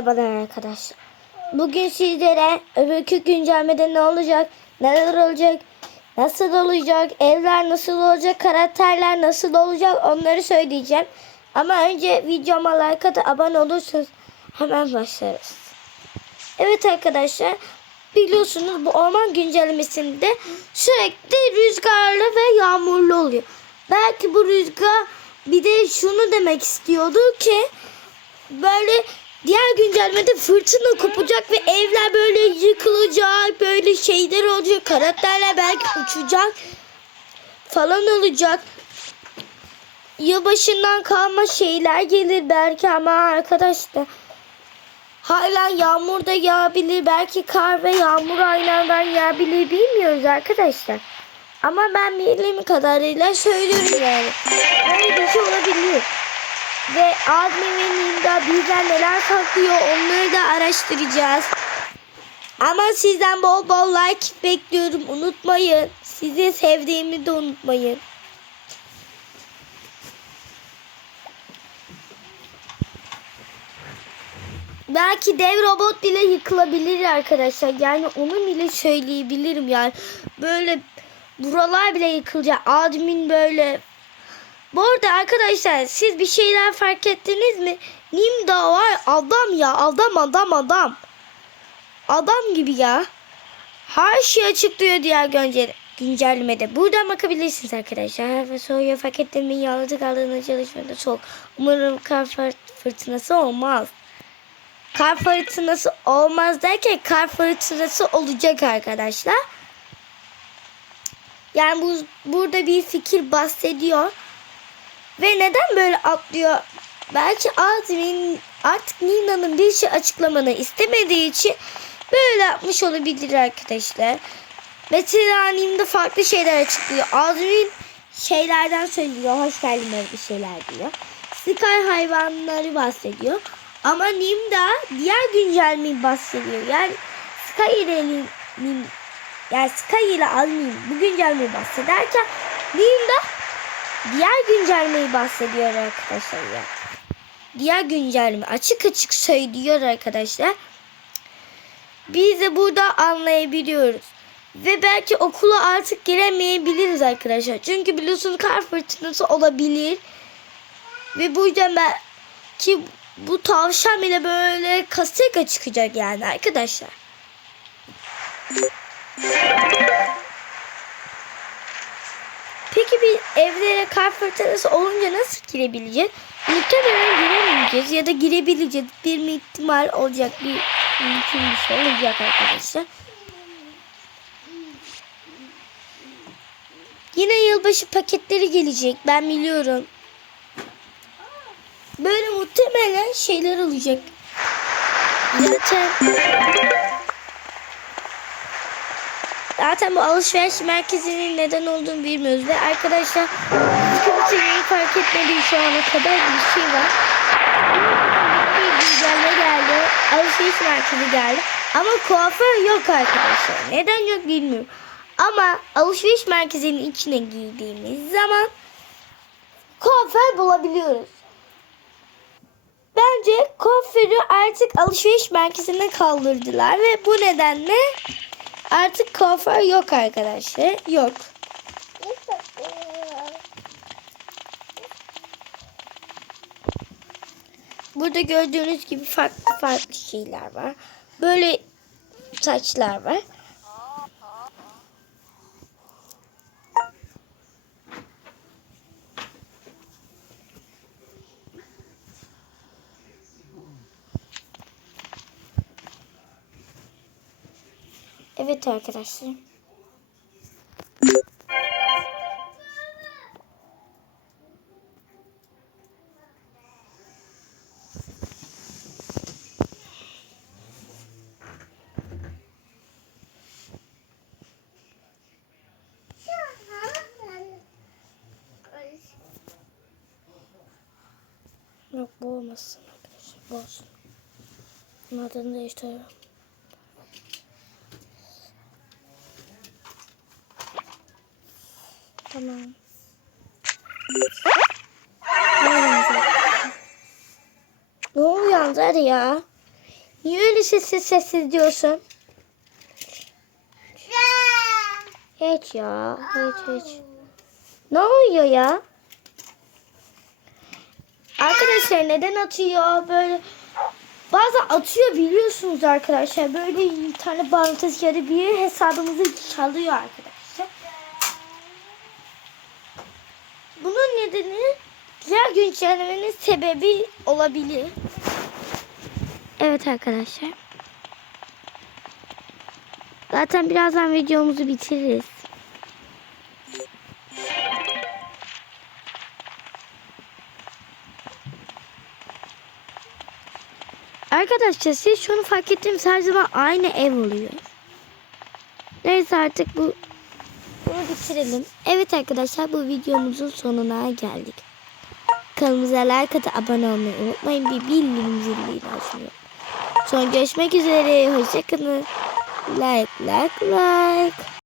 Merhabalar arkadaşlar. Bugün sizlere öbürkü güncellemede ne olacak, neler olacak, nasıl olacak, evler nasıl olacak, karakterler nasıl olacak onları söyleyeceğim. Ama önce videoma like atıp abone olursanız hemen başlarız. Evet arkadaşlar biliyorsunuz bu orman güncellemesinde sürekli rüzgarlı ve yağmurlu oluyor. Belki bu rüzgar bir de şunu demek istiyordu ki böyle diğer güncellemede fırtına kopacak ve evler böyle yıkılacak, böyle şeyler olacak, karakterler belki uçacak falan olacak. Yılbaşından kalma şeyler gelir belki ama arkadaşlar hala yağmur da yağabilir, belki kar ve yağmur aynı anda yağabilir bilmiyoruz arkadaşlar. Ama ben bildiğim kadarıyla söylüyorum yani. Böyle bir şey olabilir. Ve Azmi ve Nimda bizden neler saklıyor onları da araştıracağız. Ama sizden bol bol like bekliyorum. Unutmayın. Sizi sevdiğimi de unutmayın. Belki dev robot bile yıkılabilir arkadaşlar. Yani onu bile söyleyebilirim yani. Böyle buralar bile yıkılacak. Admin böyle bu arada arkadaşlar siz bir şeyler fark ettiniz mi? Nimda var adam ya adam adam adam. Adam gibi ya. Her şey açıklıyor diğer güncel güncellemede. Buradan bakabilirsiniz arkadaşlar. Ve soğuya fark ettiğimi yalnız kaldığına çalışmada soğuk. Umarım kar fır- fırtınası olmaz. Kar fırtınası olmaz derken kar fırtınası olacak arkadaşlar. Yani bu burada bir fikir bahsediyor. Ve neden böyle atlıyor? Belki Azmin artık Nina'nın bir şey açıklamanı istemediği için böyle yapmış olabilir arkadaşlar. Mesela Nim'de farklı şeyler açıklıyor. Azmin şeylerden söylüyor. Hoş geldin bir şeyler diyor. Sky hayvanları bahsediyor. Ama Nim'da diğer güncellemeyi bahsediyor. Yani Sky ile Nim, Nim yani Sky ile Azmin bu güncellemeyi bahsederken Nim'da diğer güncellemeyi bahsediyor arkadaşlar ya. Diğer güncelleme açık açık söylüyor arkadaşlar. Biz de burada anlayabiliyoruz. Ve belki okula artık giremeyebiliriz arkadaşlar. Çünkü biliyorsunuz kar fırtınası olabilir. Ve bu yüzden belki bu tavşan bile böyle kaseka çıkacak yani arkadaşlar. Peki bir evlere kar fırtınası olunca nasıl girebileceğiz? Muhtemelen giremeyeceğiz ya da girebileceğiz. Bir mi ihtimal olacak bir mümkün bir şey olacak arkadaşlar. Yine yılbaşı paketleri gelecek ben biliyorum. Böyle muhtemelen şeyler olacak. Zaten Zaten bu alışveriş merkezinin neden olduğunu bilmiyoruz. Ve arkadaşlar kimsenin fark etmediği şu ana kadar bir şey var. Bir geldi. Alışveriş merkezi geldi. Ama kuaför yok arkadaşlar. Neden yok bilmiyorum. Ama alışveriş merkezinin içine girdiğimiz zaman kuaför bulabiliyoruz. Bence kuaförü artık alışveriş merkezine kaldırdılar ve bu nedenle Artık kuaför yok arkadaşlar. Yok. Burada gördüğünüz gibi farklı farklı şeyler var. Böyle saçlar var. Evet arkadaşlar. Yok bu olmasın arkadaşlar. Bu olsun. Bunun adını değiştiriyorum. Tamam. Ne uyandı hadi ya? Niye öyle sessiz sessiz diyorsun? Hiç ya. Hiç hiç. Ne oluyor ya? Arkadaşlar neden atıyor böyle? Bazen atıyor biliyorsunuz arkadaşlar. Böyle bir tane ya da bir hesabımızı çalıyor arkadaşlar. Bunun nedeni diğer güncellemenin sebebi olabilir. Evet arkadaşlar. Zaten birazdan videomuzu bitiririz. Arkadaşlar siz şunu fark ettiniz her zaman aynı ev oluyor. Neyse artık bu bunu bitirelim. Evet arkadaşlar bu videomuzun sonuna geldik. Kanalımıza like atıp abone olmayı unutmayın. Bir bildirim zilini açmayı. Sonra görüşmek üzere. Hoşçakalın. Like like like.